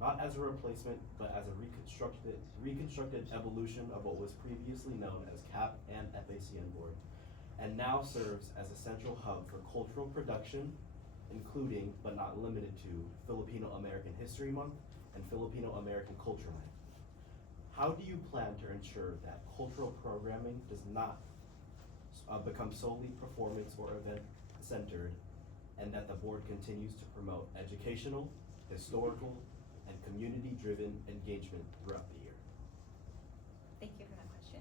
not as a replacement, but as a reconstructed evolution of what was previously known as CAP and FACN board, and now serves as a central hub for cultural production, including but not limited to Filipino American History Month and Filipino American Culture Month. How do you plan to ensure that cultural programming does not become solely performance or event centered, and that the board continues to promote educational, historical, and community-driven engagement throughout the year? Thank you for that question.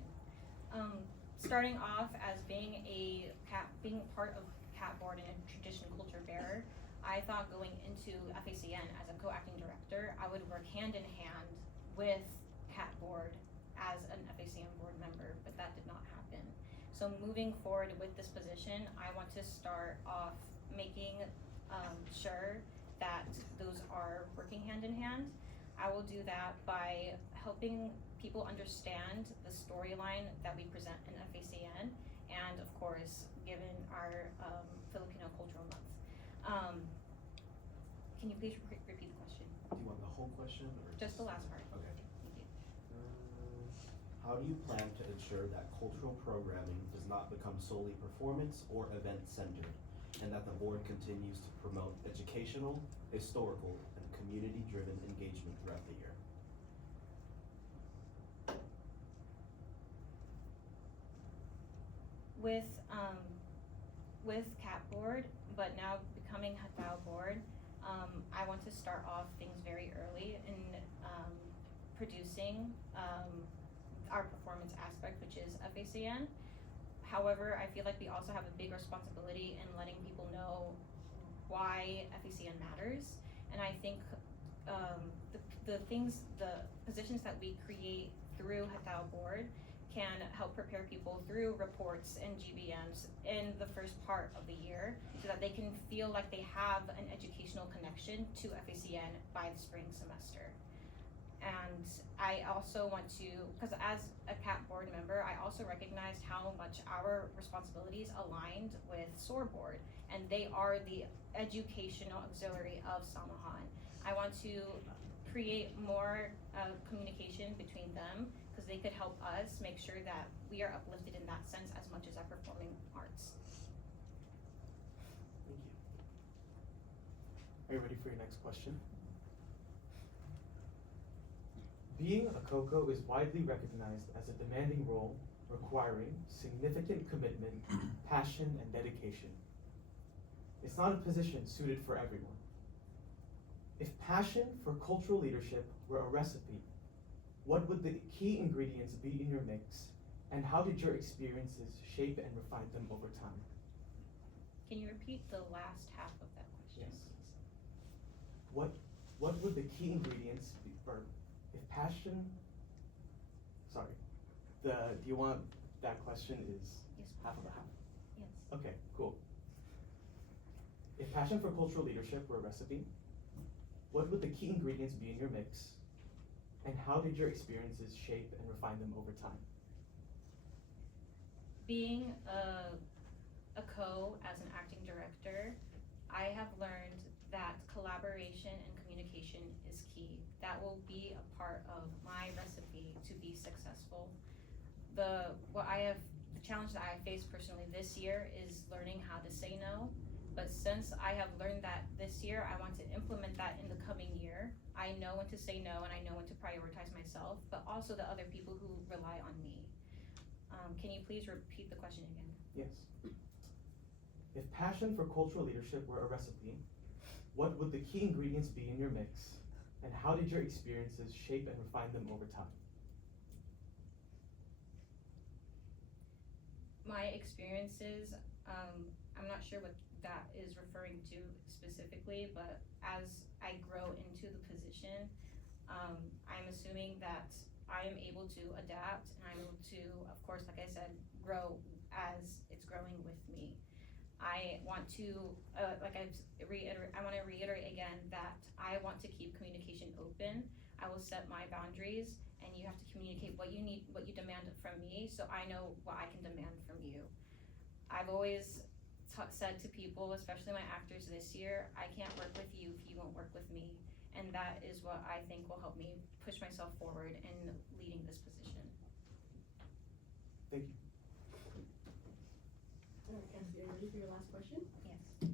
Starting off as being being part of CAT board and a tradition culture bearer, I thought going into FACN as a co-acting director, I would work hand in hand with CAT board as an FACN board member, but that did not happen. So moving forward with this position, I want to start off making sure that those are working hand in hand. I will do that by helping people understand the storyline that we present in FACN, and of course, given our Filipino Cultural Month. Can you please repeat the question? Do you want the whole question or Just the last part. Okay. Thank you. How do you plan to ensure that cultural programming does not become solely performance or event centered, and that the board continues to promote educational, historical, and community-driven engagement throughout the year? With CAT board, but now becoming Hatao board, I want to start off things very early in producing our performance aspect, which is FACN. However, I feel like we also have a big responsibility in letting people know why FACN matters. And I think the positions that we create through Hatao board can help prepare people through reports and GBMs in the first part of the year so that they can feel like they have an educational connection to FACN by the spring semester. And I also want to, because as a CAP board member, I also recognized how much our responsibilities aligned with SOAR board, and they are the educational auxiliary of Samahan. I want to create more communication between them, because they could help us make sure that we are uplifted in that sense as much as our performing arts. Thank you. Are you ready for your next question? Being a COCO is widely recognized as a demanding role requiring significant commitment, passion, and dedication. It's not a position suited for everyone. If passion for cultural leadership were a recipe, what would the key ingredients be in your mix, and how did your experiences shape and refine them over time? Can you repeat the last half of that question? Yes. What would the key ingredients be, or if passion, sorry, do you want that question is Yes. half of a half? Yes. Okay, cool. If passion for cultural leadership were a recipe, what would the key ingredients be in your mix, and how did your experiences shape and refine them over time? Being a co as an acting director, I have learned that collaboration and communication is key. That will be a part of my recipe to be successful. The challenge that I faced personally this year is learning how to say no. But since I have learned that this year, I want to implement that in the coming year. I know when to say no, and I know when to prioritize myself, but also the other people who rely on me. Can you please repeat the question again? Yes. If passion for cultural leadership were a recipe, what would the key ingredients be in your mix, and how did your experiences shape and refine them over time? My experiences, I'm not sure what that is referring to specifically, but as I grow into the position, I'm assuming that I am able to adapt, and I'm able to, of course, like I said, grow as it's growing with me. I want to, I want to reiterate again that I want to keep communication open. I will set my boundaries, and you have to communicate what you need, what you demand from me, so I know what I can demand from you. I've always said to people, especially my actors this year, I can't work with you if you won't work with me. and that is what I think will help me push myself forward in leading this position. Thank you. Alright, Cassidy, are you ready for your last question? Yes.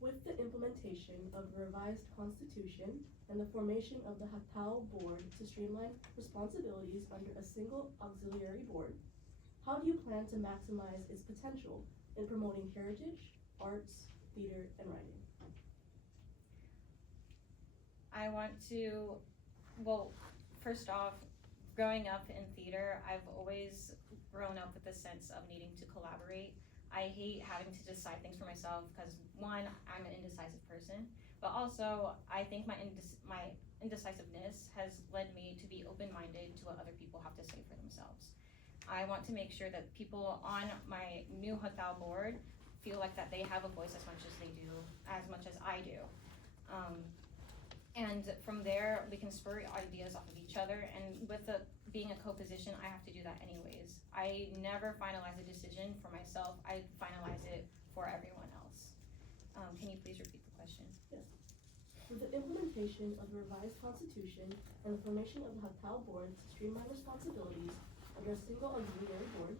With the implementation of a revised constitution and the formation of the Hatao board to streamline responsibilities under a single auxiliary board, how do you plan to maximize its potential in promoting heritage, arts, theater, and writing? I want to, well, first off, growing up in theater, I've always grown up with the sense of needing to collaborate. I hate having to decide things for myself because, one, I'm an indecisive person, but also I think my indecisiveness has led me to be open-minded to what other people have to say for themselves. I want to make sure that people on my new Hatao board feel like that they have a voice as much as they do, as much as I do. And from there, we can spur ideas off of each other, and with being a co-position, I have to do that anyways. I never finalize a decision for myself, I finalize it for everyone else. Can you please repeat the question? Yes. With the implementation of a revised constitution and the formation of the Hatao board to streamline responsibilities under a single auxiliary board,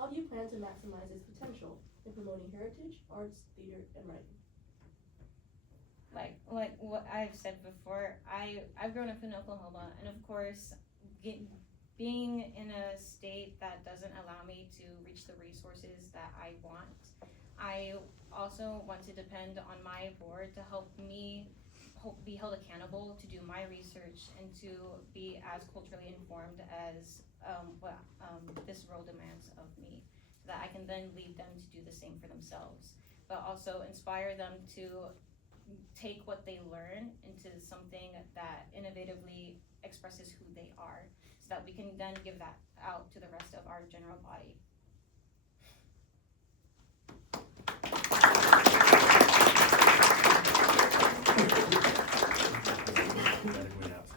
how do you plan to maximize its potential in promoting heritage, arts, theater, and writing? Like what I've said before, I've grown up in Oklahoma, and of course, being in a state that doesn't allow me to reach the resources that I want, I also want to depend on my board to help me be held accountable to do my research and to be as culturally informed as what this role demands of me, so that I can then lead them to do the same for themselves, but also inspire them to take what they learn into something that innovatively expresses who they are, so that we can then give that out to the rest of our general body.